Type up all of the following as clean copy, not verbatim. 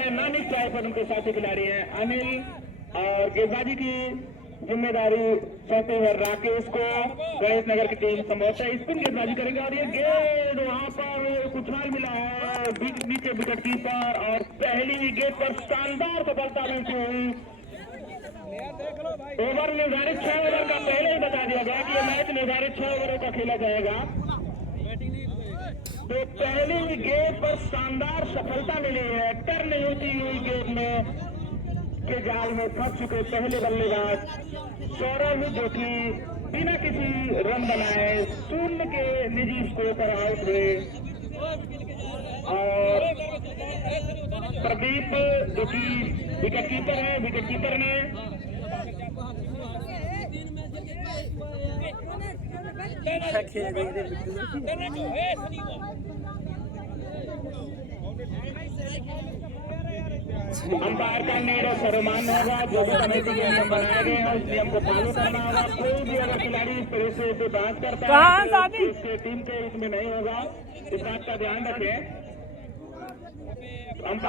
हैं नानिक चाय पर उनके साथी खिलाड़ी हैं अनिल और गेंदबाजी की जिम्मेदारी सौंपे है राकेश को। गणेश नगर की टीम समोसा स्पिन गेंदबाजी करेंगे और ये गेंद वहां पर उछाल मिला है नीचे विकेट कीपर और पहली गेंद पर शानदार सफलता मिलती हुई। ओवर निर्धारित 6 ओवर का पहले ही बता दिया गया कि यह मैच निर्धारित 6 ओवरों का खेला जाएगा। तो पहली गेंद पर शानदार सफलता मिली है। टर्न होती हुई गेंद में के जाल में फंस चुके पहले बल्लेबाज सौरभ जो कि बिना किसी रन बनाए 0 के निजी स्कोर पर आउट हुए और प्रदीप जो कि विकेट कीपर है विकेट कीपर ने अंपायर का निर्णय सर्वमान्य होगा। जो भी कमेटी के नियम बनाए गए हैं उस नियम को फॉलो करना होगा। कोई भी अगर खिलाड़ी इस तरह से बात करता है तो इसके टीम के इसमें नहीं होगा। इस बात का ध्यान रखें।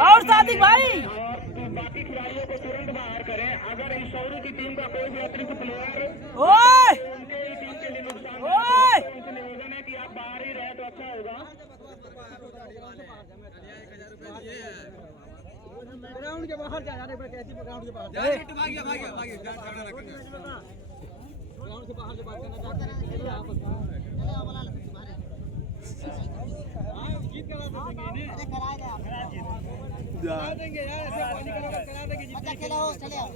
और साथी भाई और तो बाकी खिलाड़ियों को तुरंत बाहर करें। अगर ईश्वरी की टीम का कोई भी अतिरिक्त प्लेयर उनके ही टीम के लिए नुकसान उनसे निवेदन है कि आप बाहर ही रहे तो अच्छा होगा। ग्राउंड के बाहर जा रहे कैसी ग्राउंड के बाहर ग्राउंड के बाहर से बात करना चाहते हैं जीत करा देंगे यार ऐसे पानी करा देंगे जीत खेला हो चले आओ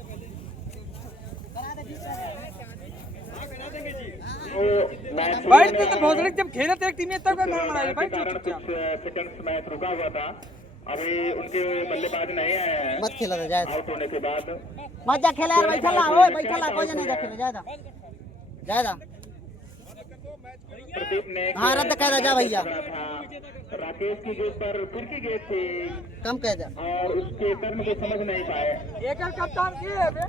करा देंगे जी बैठ के तो बहुत जब खेला तो एक टीम में तब का नाम आया भाई सेकंड्स मैच रुका हुआ था। अभी उनके बल्लेबाज नहीं आए हैं। मत खेला जा आउट होने के बाद मत जा खेला यार बैठा ला ओए बैठा ला कोई नहीं जा खेला ज्यादा ज्यादा प्रदीप ने हां रद्द कर जा भैया। राकेश की गेंद पर फिर की गेंद थी कम कह दे और उसके टर्न को समझ नहीं पाए। एक कप्तान की है बे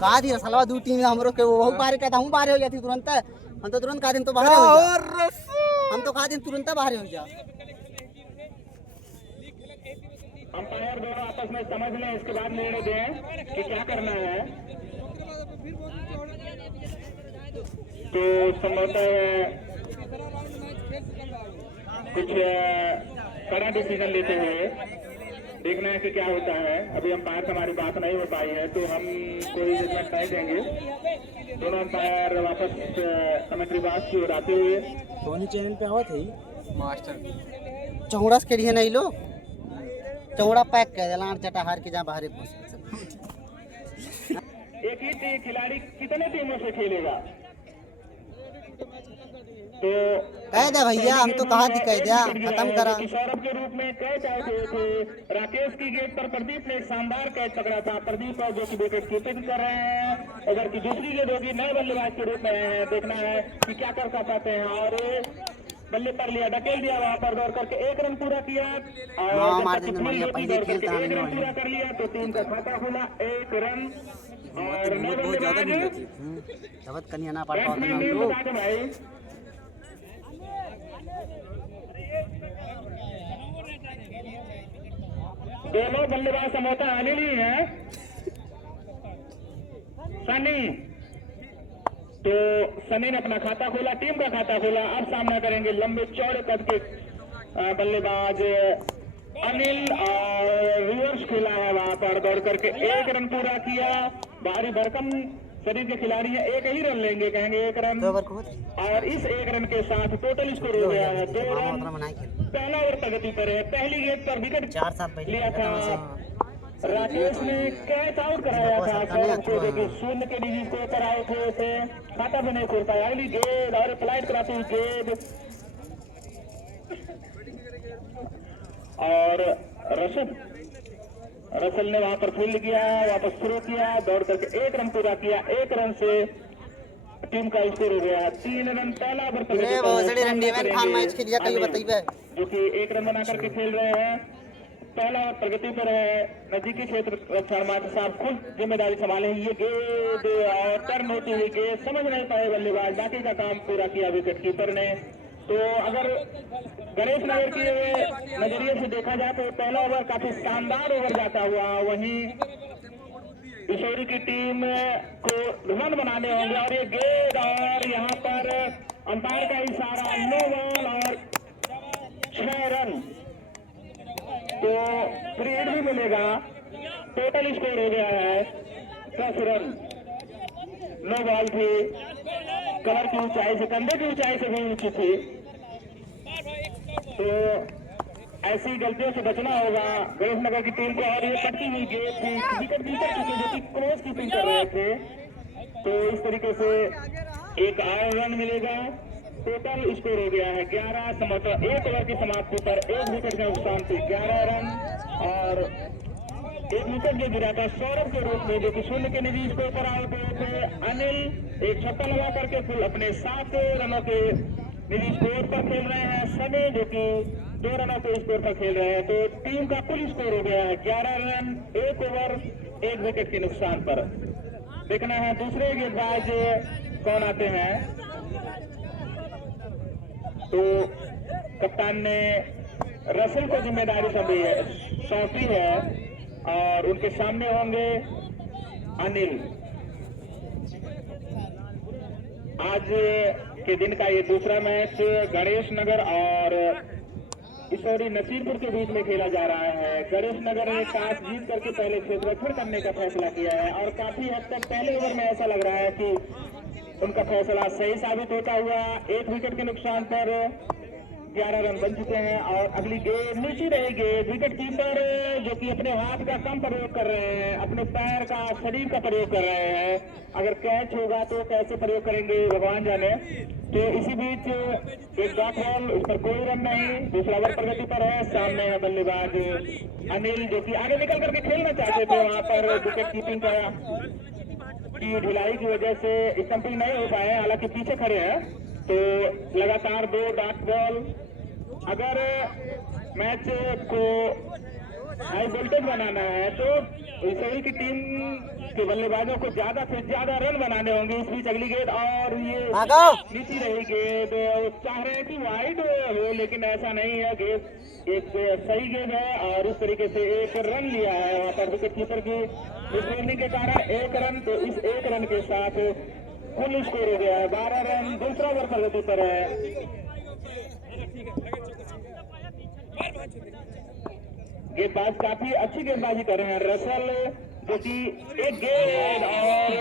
का दी सलवा दू टीम हमरो के वो बाहर कहता हूं बाहर हो जाती तुरंत हम तो तुरंत का दिन तो बाहर हो जा हम तो का दिन तुरंत बाहर हो जा। अंपायर दोनों आपस में समझ लें इसके बाद निर्णय दें कि क्या करना है। तो संभवतः कुछ कड़ा डिसीजन लेते हुए देखना है कि क्या होता है। अभी अंपायर से हमारी बात नहीं हो पाई है तो हम कोई जजमेंट नहीं देंगे। दोनों अंपायर वापस कमेंट्री की ओर आते हुए सोनी चैनल पे आवा थे मास्टर चौड़ा के लिए नहीं लो चौड़ा पैक कर देला चटा हार के जा बाहर एक ही खिलाड़ी कितने टीमों से खेलेगा तो कह दे भैया हम तो कहा थी कह दिया खत्म करा। सौरभ के रूप में कैच आउट हुए थे। राकेश की गेंद पर प्रदीप ने एक शानदार कैच पकड़ा था। प्रदीप जो कि विकेट कीपिंग कर रहे हैं अगर की दूसरी गेंद होगी नए बल्लेबाज के रूप में देखना है कि क्या कर पाते हैं और बल्ले पर लिया ढकेल दिया वहां पर दौड़ करके 1 रन पूरा किया और एक रन पूरा कर लिया तो टीम का खाता खुला 1 रन और बहुत ज्यादा कन्या ना पड़ पाते भाई दोनों बल्लेबाज समोता अनिल ही है सनी। तो सनी ने अपना खाता खोला टीम का खाता खोला। अब सामना करेंगे लंबे चौड़े कद के बल्लेबाज अनिल और रिवर्स खेला है वहां पर दौड़ करके 1 रन पूरा किया। भारी भरकम शरीर के खिलाड़ी है 1 ही रन लेंगे कहेंगे 1 रन और इस 1 रन के साथ टोटल स्कोर हो गया है 2 रन। पहला ओवर प्रगति पर है। पहली गेंद पर विकेट लिया था राकेश ने कैच आउट कराया था सौरभ को जो कि 0 के निजी स्कोर पर आउट हुए थे। खाता भी नहीं खोल पाया। अगली गेंद और फ्लाइट कराती हुई गेंद और रसल ने वहां पर फील्ड किया वापस थ्रो किया दौड़ करके 1 रन पूरा किया। 1 रन से टीम का स्कोर हो गया 3 रन। पहला ओवर जो कि 1 रन बना करके खेल रहे हैं। पहला ओवर प्रगति पर है। नजदीकी क्षेत्र साहब खुद जिम्मेदारी संभाले। ये गेंद और टर्न होती हुई गेंद समझ नहीं पाए बल्लेबाज। बाकी का काम पूरा किया विकेट कीपर ने तो अगर गणेश नगर के नजरिए से देखा जाए तो पहला ओवर काफी शानदार ओवर जाता हुआ, वहीं किशोरी की टीम को रन बनाने होंगे और ये गेंद और यहाँ पर अंपायर का इशारा, नो बॉल और 6 रन, तो फ्री हिट भी मिलेगा। टोटल स्कोर हो गया है 10 रन। नो बॉल थी, कवर की ऊंचाई से, कंधे की ऊंचाई से भी ऊंची थी, तो ऐसी गलतियों से बचना होगा गणेश नगर की टीम को। और ये कटती हुई गेंद थी, विकेट कीपर चुके जो कि क्रॉस कीपिंग कर रहे थे, तो इस तरीके से एक और रन मिलेगा। टोटल स्कोर हो गया है 11 समझौता। 1 ओवर की समाप्ति पर 1 विकेट के नुकसान पे 11 रन और 1 विकेट जो गिरा था सौरभ के रूप में, जो कि 0 के निजी स्कोर पर आउट हुए थे। अनिल एक छक्का लगा करके कुल अपने 7 रनों के निजी स्कोर पर खेल रहे हैं। सनी जो कि 2 रनों के स्कोर पर खेल रहे हैं, तो टीम का कुल स्कोर हो गया है 11 रन 1 ओवर 1 विकेट के नुकसान पर। देखना है दूसरे गेंदबाज कौन आते हैं। तो कप्तान ने रसल को जिम्मेदारी सौंपी है और उनके सामने होंगे अनिल। आज के दिन का ये दूसरा मैच गणेश नगर और किशोरी नसीरपुर के बीच में खेला जा रहा है। गणेश नगर ने टॉस जीत करके पहले क्षेत्ररक्षण करने का फैसला किया है और काफी हद तक पहले ओवर में ऐसा लग रहा है कि उनका फैसला सही साबित होता हुआ। 1 विकेट के नुकसान पर 11 रन बन चुके हैं और अगली गेंद नीचे रहेगी। विकेट कीपर जो कि अपने हाथ का कम प्रयोग कर रहे हैं, अपने पैर का, शरीर का प्रयोग कर रहे हैं। अगर कैच होगा तो कैसे प्रयोग करेंगे भगवान जाने। तो इसी बीच एक डॉट बॉल, उस पर कोई रन नहीं। दूसरा ओवर प्रगति पर है। सामने है बल्लेबाज अनिल जो कि आगे निकल करके खेलना चाहते थे, वहां पर विकेट कीपिंग की ढिलाई की वजह से स्टंपिंग नहीं हो पाए, हालांकि पीछे खड़े हैं। तो लगातार 2 डॉट बॉल। अगर मैच को हाई वोल्टेज बनाना है तो किशोरी की टीम के बल्लेबाजों को ज्यादा से ज्यादा रन बनाने होंगे। इस बीच अगली गेंद और ये नीचे रही गेंद, चाह रहे हैं कि वाइड हो, लेकिन ऐसा नहीं है। गेंद एक सही गेंद है और इस तरीके से 1 रन लिया है वहां पर विकेट कीपर की स्कोरिंग के कारण 1 रन। तो इस 1 रन के साथ कुल स्कोर हो गया है 12 रन। दूसरा ओवर प्रगति पर है। गेंदबाज काफी अच्छी गेंदबाजी कर रहे हैं। रसल जो कि एक गेंद और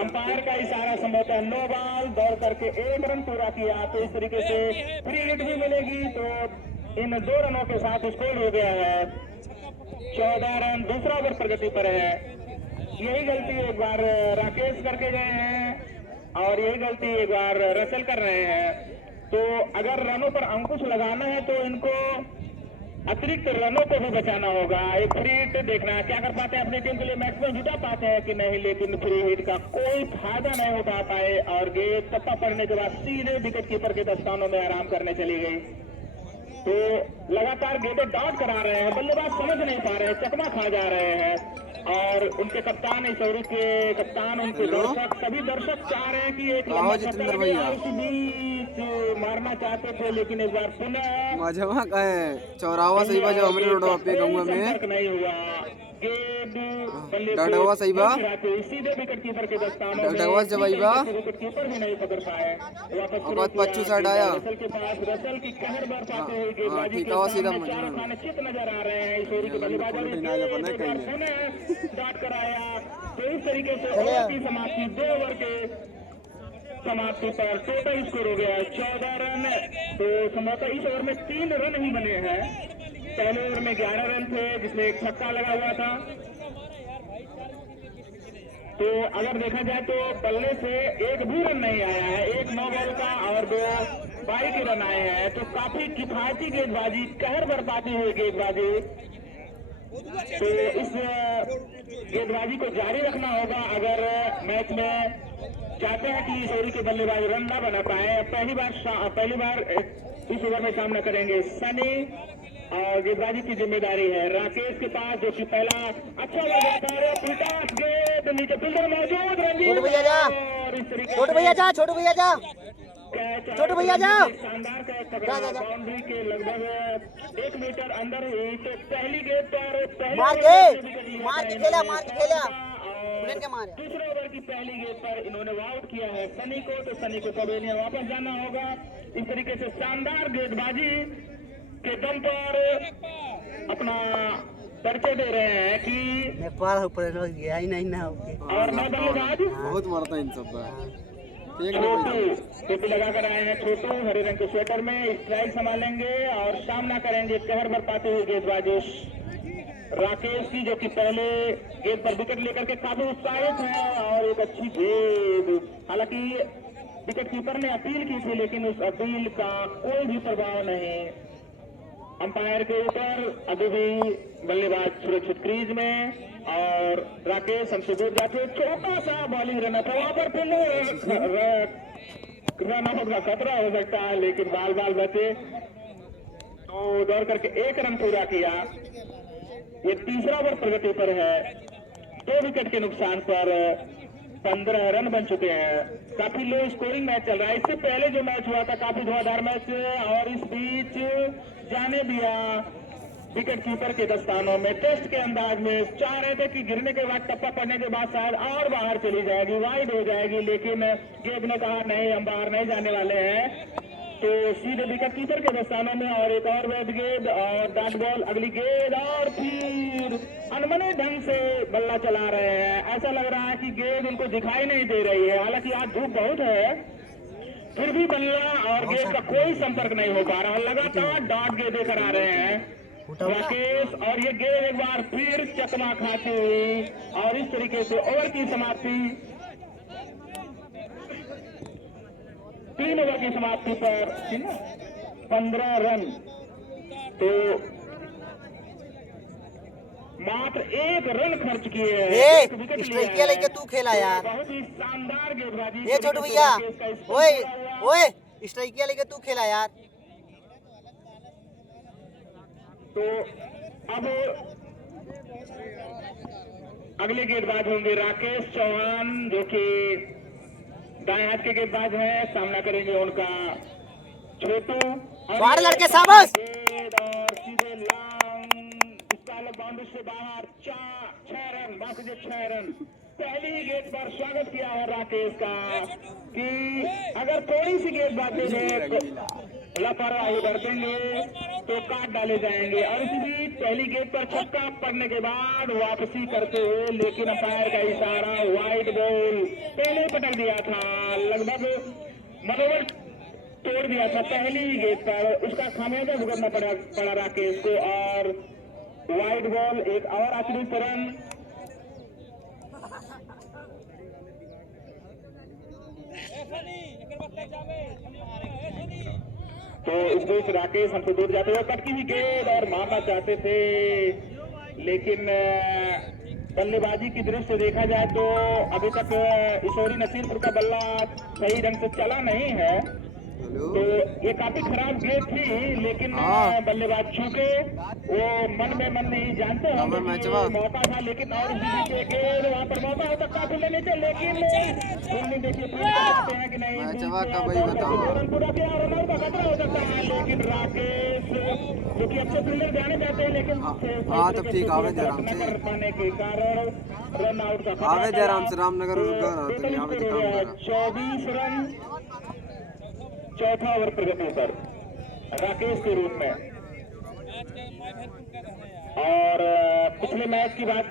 अंपायर का इशारा संभवतः नो बॉल, दौड़ करके 1 रन पूरा किया। तो इस तरीके से फ्री हिट भी मिलेगी। तो इन 2 रनों के साथ स्कोर हो गया है 14 रन। दूसरा ओवर प्रगति पर है। यही गलती एक बार राकेश करके गए हैं और यही गलती एक बार रसल कर रहे हैं। तो अगर रनों पर अंकुश लगाना है तो इनको अतिरिक्त रनों को भी बचाना होगा। एक फ्री हिट देखना है क्या कर पाते हैं, अपनी टीम के लिए मैक्सिमम जुटा पाते हैं कि नहीं, लेकिन फ्री हिट का कोई फायदा नहीं उठा पाए और गेंद टप्पा पड़ने के बाद सीधे विकेट कीपर के दस्तानों में आराम करने चली गई। तो लगातार गेंदें डॉट करा रहे हैं, बल्लेबाज समझ नहीं पा रहे हैं, चकमा खा जा रहे हैं। और उनके कप्तान, किशोरी के कप्तान, उनके दर्शक, सभी दर्शक चाह रहे हैं कि एक लंबा छक्का बीच मारना चाहते थे, लेकिन एक बार पुनः माझा का है चौराहा सही बा जो हमरे रोडवा पे गंगा में नहीं हुआ। डगडगवा सही बा, सीधे विकेट कीपर के दस्तानों में डगडगवा जब आई बा, विकेट कीपर भी नहीं पकड़ पाए। और पच्चू साइड आया रसल के पास, रसल की कहर बरसाते हुए गेंदबाजी के सामने चारों खाने चित नजर आ रहे हैं। किशोरी के बल्लेबाजों ने डॉट कराया। तो इस तरीके से ओवर की समाप्ति 2 ओवर के समाप्ति पर टोटल स्कोर हो गया 14 रन। तो संभवतः इस ओवर में 3 रन ही बने हैं। पहले ओवर में 11 रन थे जिसमें एक छक्का लगा हुआ था। तो अगर देखा जाए तो बल्ले से एक भी रन नहीं आया है, 1 नो बॉल का और 2 बाई के रन आए हैं। तो काफी किफायती गेंदबाजी, कहर बरसाती हुई गेंदबाजी। तो इस गेंदबाजी को जारी रखना होगा अगर मैच में चाहते हैं कि किशोरी के बल्लेबाज रन ना बना पाए। पहली बार इस ओवर में सामना करेंगे सनी और गेंदबाजी की जिम्मेदारी है राकेश के पास, जो कि पहला अच्छा गेंद नीचे फील्डर मौजूद, रंजीत, और इस तरीके छोटू भैया जा कैच छोटू भैया जाओ। शानदार कैच पकड़ा बाउंड्री के लगभग 1 मीटर अंदर हुई। तो पहली गेंद पर मार के खेला बुलेट के मारे। दूसरे ओवर की पहली गेंद पर इन्होंने आउट किया है सनी को। तो सनी को पवेलियन वापस जाना होगा। इस तरीके से शानदार गेंदबाजी के दम पर अपना परिचय दे रहे हैं कि नेपाल ऊपर गया ही नहीं ना ओके। और मैं बल्लेबाज बहुत मारता है इन सब का। छोटू टोपी लगा कर आए हैं। छोटू हरे रंग के स्वेटर में स्ट्राइक संभालेंगे और सामना करेंगे कहर बरपाते हुए गेंदबाजी राकेश की, जो कि पहले गेंद पर विकेट लेकर के काफी उत्साहित है और एक अच्छी गेंद। हालांकि विकेट कीपर ने अपील की थी लेकिन उस अपील का कोई भी प्रभाव नहीं। अंपायर के ऊपर अभी भी बल्लेबाज सुरक्षित क्रीज में और राकेश हमसे दूर जाते। छोटा सा बॉलिंग रन था वहां पर रन आउट का खतरा हो सकता है लेकिन बाल बाल बचे तो दौड़ करके 1 रन पूरा किया। ये तीसरा ओवर प्रगति पर है। 2 विकेट के नुकसान पर 15 रन बन चुके हैं। काफी लो स्कोरिंग मैच चल रहा है। इससे पहले जो मैच हुआ था काफी धुआंधार मैच और इस बीच जाने दिया विकेट कीपर के दस्तानों में। टेस्ट के अंदाज में चाह रहे थे कि गिरने के बाद टप्पा पड़ने के बाद शायद और बाहर चली जाएगी, वाइड हो जाएगी, लेकिन गेब ने कहा नहीं हम बाहर नहीं जाने वाले हैं। तो सीधे विकेट कीपर के दस्तानों में और एक और वैध गेंद और डॉट बॉल। अगली गेंद और फिर अनमने ढंग से बल्ला चला रहे हैं। ऐसा लग रहा है कि गेंद उनको दिखाई नहीं दे रही है। हालांकि आज धूप बहुत है फिर भी बल्ला और गेंद का कोई संपर्क नहीं हो पा रहा। लगातार डॉट गेंदें करा रहे हैं राकेश और ये गेंद एक बार फिर चकमा खाती हुई और इस तरीके से ओवर की समाप्ति 3 ओवर की समाप्ति पर 15 रन। तो मात्र 1 रन खर्च किए हैं। एक विकेट लिया लेके तू खेला यार। बहुत ही शानदार गेंदबाजी। ये छोटू भैया ओए स्ट्राइक लेके तू खेला यार। तो अब अगले गेंदबाज होंगे राकेश चौहान, जो कि दाएं हाथ के गेंदबाज हैं। सामना करेंगे उनका छोटू। लड़के शाबाश। और सीधे लॉन्ग बाउंड्री से बाहर 6 रन, बाकी 6 रन। पहली ही गेंद पर स्वागत किया है राकेश का कि अगर थोड़ी सी गेंदबाजी में लापरवाही बरतेंगे तो काट डाले जाएंगे। और इसी बीच पहली गेंद पर छक्का पड़ने के बाद वापसी करते हुए लेकिन अंपायर का इशारा वाइड बॉल पहले पटक दिया था, लगभग मनोबल तोड़ दिया था पहली गेंद पर। उसका खामियाजा भुगतना पड़ा राकेश को और वाइड बॉल। एक और अतिरिक्त रन। तो इस बीच राकेश हमसे दूर जाते हुए कटकी हुई गेंद और मारना चाहते थे लेकिन बल्लेबाजी की दृष्टि से देखा जाए तो अभी तक ईश्वरी नसीरपुर का बल्ला सही ढंग से चला नहीं है। तो ये काफी खराब गेंद थी लेकिन बल्लेबाज चूके वो मन में मन नहीं जानते हम मौका था लेकिन और गेंद वहाँ पर मौका होता काफी लेने थे लेकिन देखिए सकते हैं कि नहीं पूरा किया और रन का खतरा हो सकता है। लेकिन राकेश जो कि अच्छे फील्डर जाने जाते हैं लेकिन तब ठीक आवे जयराम से कर पाने के कारण रन आउट का आवे जयराम से रामनगर 24 रन चौथा ओवर प्रगति पर राकेश के रूप में। और पिछले मैच की बात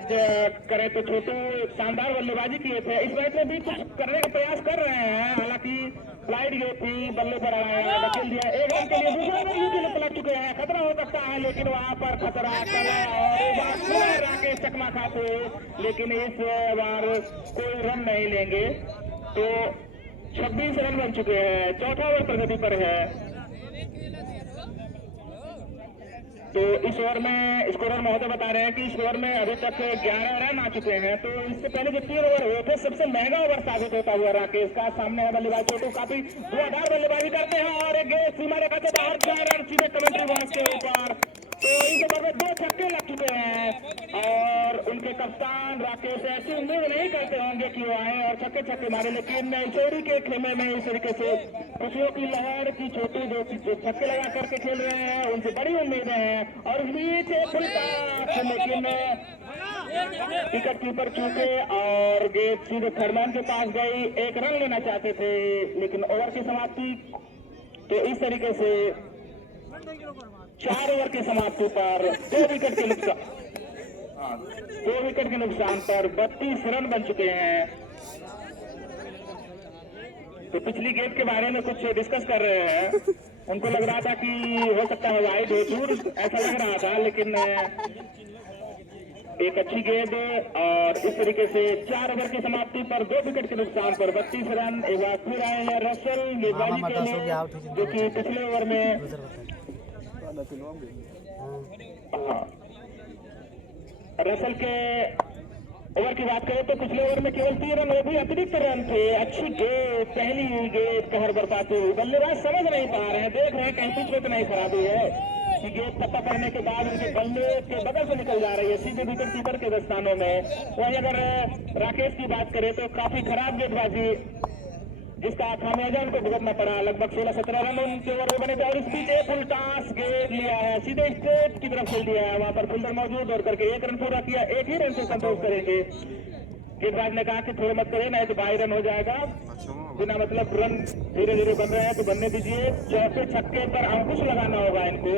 करें तो छोटू शानदार बल्लेबाजी किए थे। इस मैच में भी कुछ करने का प्रयास कर रहे हैं। हालांकि फ्लाइट गई थी, बल्ले पर आया, धकेल दिया 1 रन के लिए। दूसरे ओवर पलट चुके हैं, खतरा हो सकता है लेकिन वहां पर खतरा और राकेश चकमा खाते लेकिन इस बार कोई रन नहीं लेंगे। तो 26 रन बन चुके हैं, चौथा ओवर प्रगति पर है। तो इस ओवर में स्कोरर महोदय बता रहे हैं कि इस ओवर में अभी तक 11 रन आ चुके हैं। तो इससे पहले जो 3 ओवर हुए थे सबसे महंगा ओवर साबित होता हुआ राकेश का। सामने है बल्लेबाज छोटू, काफी धुआंधार बल्लेबाजी करते हैं और एक गेंद सीमा रेखा से बाहर 4 रन सीधे कमेंट्री बॉक्स के ऊपर। तो इस ओवर में 2 छक्के लग चुके हैं और उनके कप्तान राकेश ऐसी उम्मीद नहीं करते होंगे कि वो आए और छक्के मारे लेकिन ईश्वरी के खेमे में इस तरीके से खुशियों की लहर की छोटू जो छक्के लगा करके खेल रहे हैं, उनसे बड़ी उम्मीदें हैं। और उस बीच फुल टॉस, लेकिन विकेट कीपर चूके और गेंद सीधे थर्मैन के पास गई। एक रन लेना चाहते थे, लेकिन ओवर की समाप्ति तो इस तरीके से 4 ओवर की समाप्ति पर 2 विकेट के नुकसान पर 32 रन बन चुके हैं। तो पिछली गेंद के बारे में कुछ डिस्कस कर रहे हैं। उनको लग रहा था कि हो सकता है वाइड हो, दूर ऐसा लग रहा था, लेकिन एक अच्छी गेंद और इस तरीके से 4 ओवर की समाप्ति पर 2 विकेट के नुकसान पर 32 रन। एक बार फिर आए हैं रसल गेंदबाजी के लिए, जो कि पिछले ओवर में रसल के ओवर की बात करें तो पिछले ओवर में केवल 3 रन, वो भी अतिरिक्त रन थे। अच्छी गेंद, पहली गेंद कहर बरपाते हुए बल्लेबाज समझ नहीं पा रहे हैं, देख रहे हैं कहीं पिच में तो नहीं खराबी है कि गेंद टप्पा करने के बाद उनके बल्ले के बगल से निकल जा रही है सीधे विकेट कीपर के दस्तानों में। वहीं अगर राकेश की बात करें तो काफी खराब गेंदबाजी, जिसका खामियाजा उनको भुगतना पड़ा। लगभग 16-17 रन उनके ओवर में बने थे और इस बीच एक फुल टॉस गेंद लिया है, सीधे स्ट्रेट की तरफ खेल दिया है। वहां पर फील्डर मौजूद और करके 1 रन पूरा किया। 1 ही रन से संतोष करेंगे। गेंदबाज ने कहा कि थोड़ा मत करें, नहीं तो 22 रन हो जाएगा। बिना मतलब रन धीरे धीरे बन रहे हैं तो बनने दीजिए। चौके छक्के पर अंकुश लगाना होगा इनको,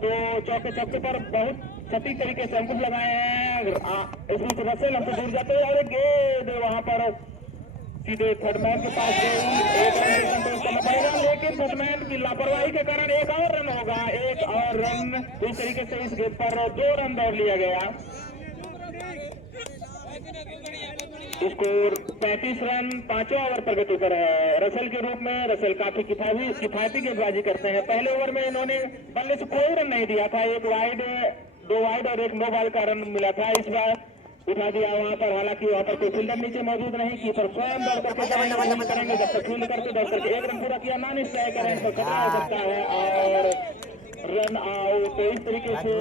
तो चौके छक्के पर बहुत सटीक तरीके से अंकुश लगाए हैं। इस बीच रसल हमसे दूर जाते हैं और एक गेंद वहां पर सीधे थर्डमैन के पास गई। 1 रन से संतोष करना पड़ेगा, लेकिन थर्डमैन की लापरवाही के कारण 1 और रन होगा। 1 और रन, इस तरीके से इस गेंद पर 2 रन दौड़ लिया गया। स्कोर 35 रन 5वें ओवर प्रगति पर है। रसल के रूप में रसल काफी किफायती गेंदबाजी करते हैं। पहले ओवर में इन्होंने बल्ले से कोई रन नहीं दिया था, 1 वाइड 2 वाइड और 1 नो बॉल का रन मिला था। इस बार उठा दिया वहां पर, हालांकि वहां पर कोई फील्डर नीचे मौजूद नहीं। कीपर स्वयं दौड़ करके करेंगे, जब तक फील्ड करके दौड़ करके 1 रन पूरा किया, नॉन स्ट्राइक करें तो खतरा हो सकता है और रन आउट। तो इस तरीके से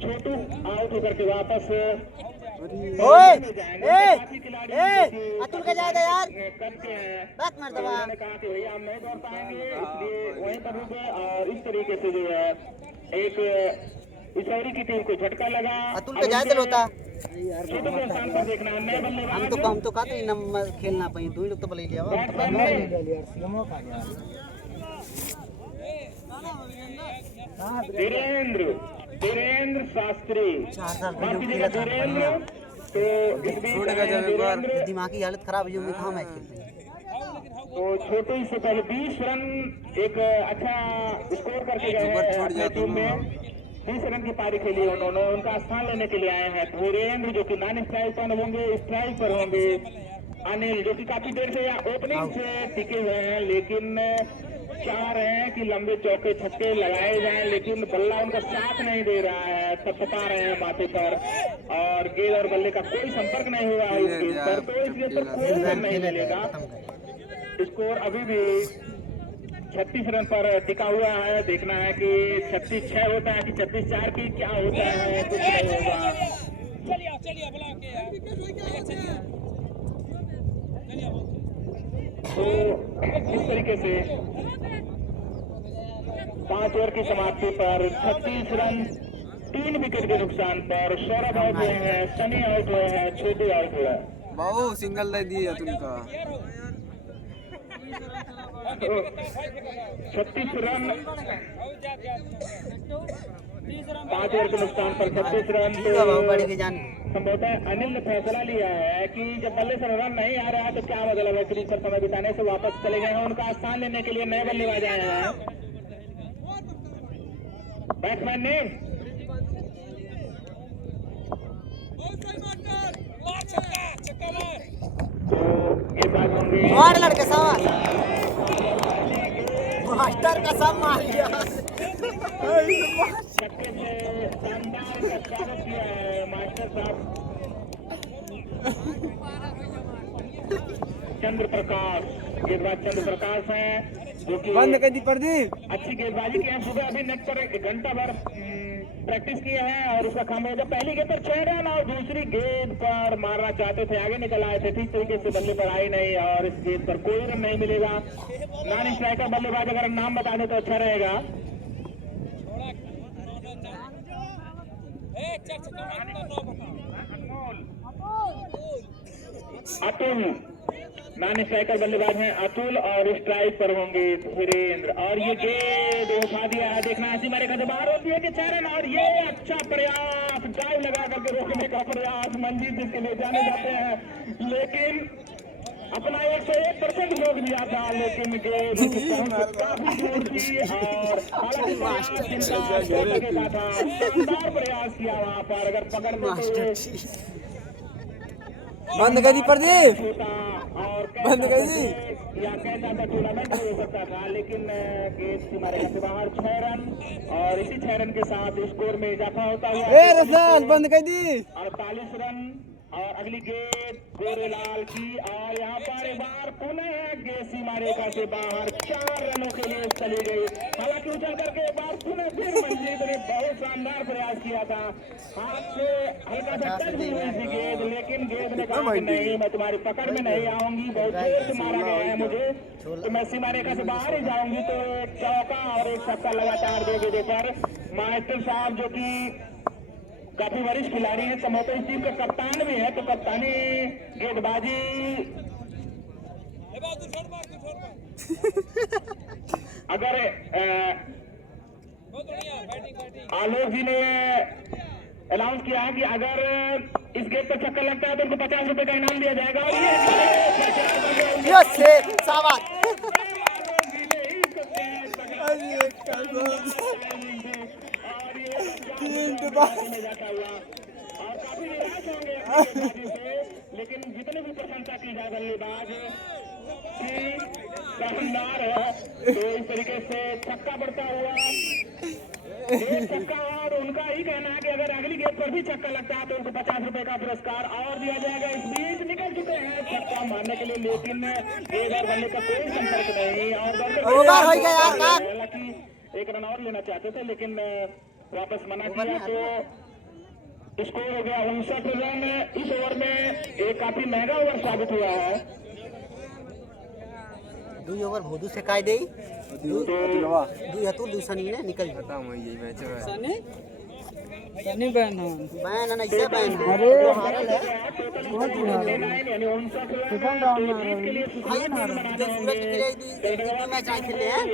छोटू आउट होकर के वापस अतुल का जाएगा यार, बात मर दबा। उन्होंने कहा कि भैया हम नहीं दौड़ पाएंगे, इसलिए वहीं पर रुके। और इस तरीके से जो है एक इसौरी की टीम को झटका लगा। अतुल का जायदा होता छोटू के स्थान पर देखना है नए बल्लेबाज। हम तो कहते हैं नंबर खेलना पाई, 2 लोग तो बोले लिया धीरेन्द्र शास्त्री, धीरेन्द्र। तो इस बीच दिमागी हालत खराब है, कहाँ मैच खेलते हैं। तो छोटू इससे पहले 20 रन एक अच्छा स्कोर करके गए हैं अपनी टीम में। 20 रन की पारी खेली उन्होंने, उनका स्थान लेने के लिए आए हैं धीरेन्द्र, जो कि नॉन स्ट्राइक पर होंगे, स्ट्राइक पर होंगे अनिल, जो कि काफी देर से या ओपनिंग से टिके हुए हैं, लेकिन चाह रहे हैं कि लंबे चौके छक्के लगाए जाएं, लेकिन बल्ला उनका साथ नहीं दे रहा है, थपथपा रहे हैं माथे पर और गेंद और बल्ले का कोई संपर्क नहीं हुआ है इस गेंद पर, तो इस गेंद पर कोई रन नहीं मिलेगा। स्कोर अभी भी 36 रन पर टिका हुआ है। देखना है कि 36-6 होता है कि 36-4 की क्या होता है, कुछ नहीं होगा। तो इस तरीके से 5 ओवर की समाप्ति पर 36 रन 3 विकेट के नुकसान पर सौरभ आउट हुए हैं, सनी आउट हुए हैं, छोटू आउट हुआ है। बहु सिंगल दे दिए तुमका 36 रन 5 ओवर के नुकसान पर 36 रन। संभवतः अनिल ने फैसला लिया है कि जब बल्ले से रन नहीं आ रहा है तो क्या मतलब है, क्रीज पर समय बिताने से वापस चले गए हैं। उनका स्थान लेने के लिए नए बल्लेबाज आए हैं बैट्समैन ने। तो ये बात होंगे और लड़के सवाल मास्टर का सब मार लिया। छक्के से शानदार का स्वागत किया है मास्टर साहब चंद्र प्रकाश। गेंदबाज चंद्र प्रकाश हैं। जो कि बंद कर दी प्रदीप। अच्छी गेंदबाजी की है। सुबह अभी नेट पर 1 घंटा भर प्रैक्टिस किए हैं और उसका काम है। जब पहली गेंद पर 6 रन और दूसरी गेंद पर मारना चाहते थे, आगे निकल आए थे, ठीक तरीके से बल्ले पर आई नहीं और इस गेंद पर कोई रन नहीं मिलेगा। नॉन स्ट्राइकर बल्लेबाज अगर नाम बता दे तो अच्छा रहेगा। अतुल नॉन स्ट्राइकर बल्लेबाज हैं अतुल और स्ट्राइक पर होंगे धीरेन्द्र और ये गेंद उठा दिया है। देखना ऐसी मारे का बाहर होती है कि 4 रन और ये अच्छा प्रयास ड्राइव लगा करके रोकने का प्रयास मंजीत जिसके लिए जाने जाते हैं, लेकिन अपना 101% रोक दिया था, लेकिन गेंद काफी दूर थी और हालांकि चिंता था, शानदार प्रयास किया वहां पर। अगर पकड़ बंद कर दी प्रदीप। और बंद कर दी या कैसा था टूर्नामेंट हो सकता था, लेकिन गेंद हमारे घर से बाहर 6 रन और इसी 6 रन के साथ स्कोर में इजाफा होता हुआ ए रसल बंद कर दी। 48 रन और अगली गेंद गोरेलाल की और यहाँ पर एक बार पुनः गेंद सीमा रेखा से बाहर 4 रनों के लिए चली गई। हालांकि उछल करके एक बार पुनः फिर मंजीत ने बहुत शानदार प्रयास किया था, हाथ से हल्का सा टच भी हुई थी गेंद, लेकिन गेंद ने कहा कि नहीं मैं तुम्हारी पकड़ में नहीं आऊंगी, बहुत जोर से मारा गया है मुझे तो मैं सीमा रेखा से बाहर ही जाऊंगी। तो एक चौका और एक छक्का लगातार 2 गेंदों पर मास्टर साहब जो कि काफी वरिष्ठ खिलाड़ी हैं, संभवतः इस टीम का कप्तान भी है, तो कप्तानी गेंदबाजी अगर आलोक जी ने अनाउंस किया है कि अगर इस गेंद पर छक्का लगता है तो उनको 50 रुपए का इनाम दिया जाएगा। और काफी निराश होंगे लेकिन जितने भी प्रशंसा की जाए बल्लेबाज शानदार है, तो इस तरीके से छक्का बढ़ता हुआ एक छक्का और उनका ही कहना है कि अगर अगली गेंद पर भी छक्का लगता है तो उनको 50 रुपए का पुरस्कार और दिया जाएगा। इस बीच निकल चुके हैं छक्का मारने के लिए, लेकिन गेंद और बल्ले का कोई संपर्क नहीं और हालांकि 1 रन और लेना चाहते थे लेकिन वापस मना किया, तो स्कोर हो गया 59 रन। इस ओवर में एक काफी महंगा ओवर साबित हुआ है। 2 ओवर भोदू से काय दे 2 हतुल दूसरा नहीं ने निकल खत्म हो गई मैच में। सनी बैन बैन नहीं से बैन अरे हारल है बहुत हारल यानी 59 सेकंड राउंड रन के लिए भाई सूरज के लिए मैच आए खेले हैं।